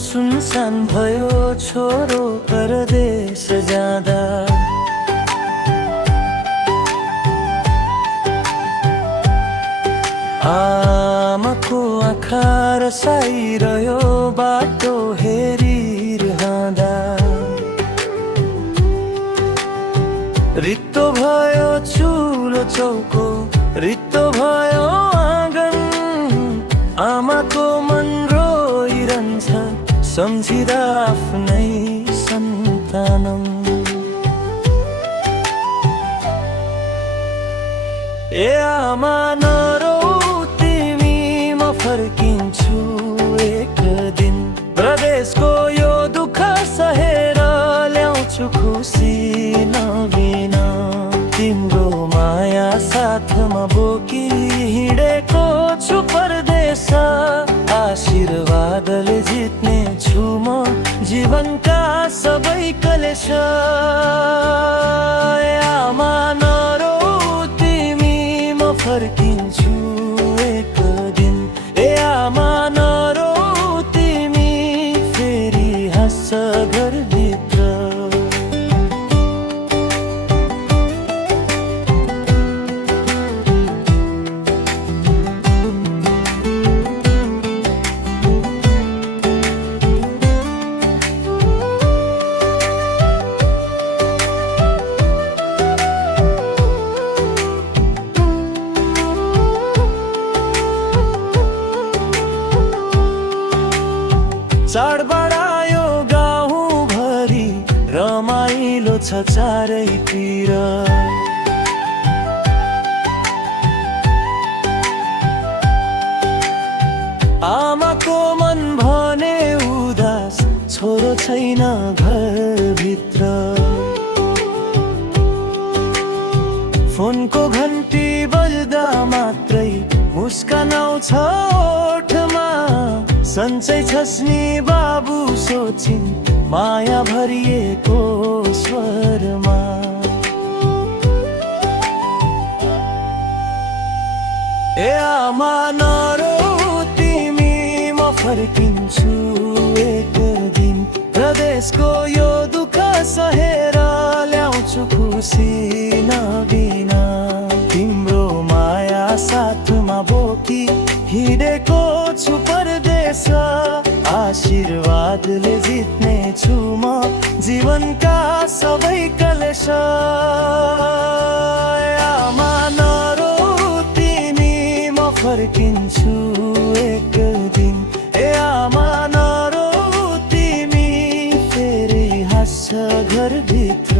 सुनसान भयो छोरो परदेश जाँदा। आमाको आँखा रसाइरह्यो बाटो हेरिरहँदा। रित्तो भयो चुलो चौको, रित्तो भयो आँगन। आमाको मन रोइरहन्छ सम्झिँदा आफ्नै सन्तानम। ए आमा नरौ तिमी, म फर्किन्छु एक दिन। प्रदेशको यो दुःख सहेर ल्याउँछु खुसी नवीन। तिम्रो माया साथमा बोकी हिँडेको छु परदेश। आशीर्वादले जित्ने छु म जीवनका सबै कलेश। आमा नरौ तिमी, म फर्किन्छु एक दिन। ए आमा नरौ तिमी, फेरि हाँस घरभित्र। चाडबाड आयो गाउँभरि, रमाइलो छ चारैतिर। आमाको मन भने उदास, छोरो छैन घरभित्र। फोनको घन्टी बज्दा मात्रै मुस्कान आउँछ ओठमा। सन्चै छस् नि बाबु सोचिन् माया भरिएको स्वरमा। ए आमा नरौ तिमी, म फर्किन्छु एक दिन। प्रदेशको यो दुःख सहेर ल्याउँछु खुसी नवीन। तिम्रो माया साथमा बोकी हिँडेको छु परदेश। आशीर्वादले जित्ने छु म जीवनका सबै कलेश। आमा नरौ तिमी, म फर्किन्छु एक दिन। ए आमा नरौ तिमी, फेरि हाँस घरभित्र।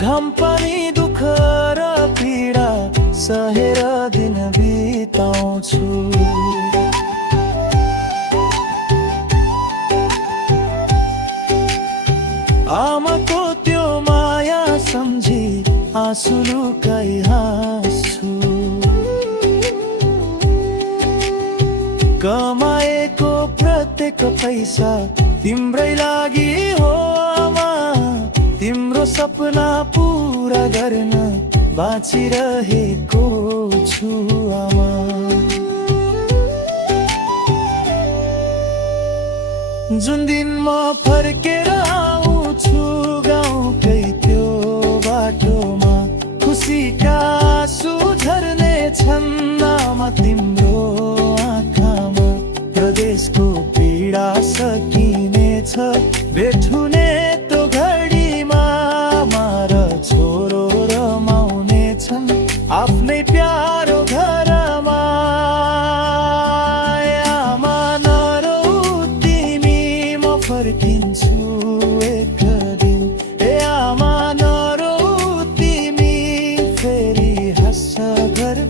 घाम पानी दुःख र पीडा सहेर दिन बिताउँछु। आमाको त्यो माया सम्झी आँसु लुकाई हाँस्छु। कमाएको प्रत्येक पैसा तिम्रै लागि हो आमा। तिम्रो सपना पुरा गर्न बाँचिरहेको छु आमा। जुन दिन म फर्केर आउँछु गाउँकै त्यो बाटोमा, खुसीका आँसु झर्ने छन् आमा तिम्रो आँखामा। प्रदेशको पीडा सकिनेछ भेट हुने त्यो घडीमा। मार छोरो रमाउने छन् आफ्नै प्यारो घरमा। आमा नरौ तिमी, म फर्किन्छु एक दिन। ए आमा नरौ तिमी, फेरि हाँस घर।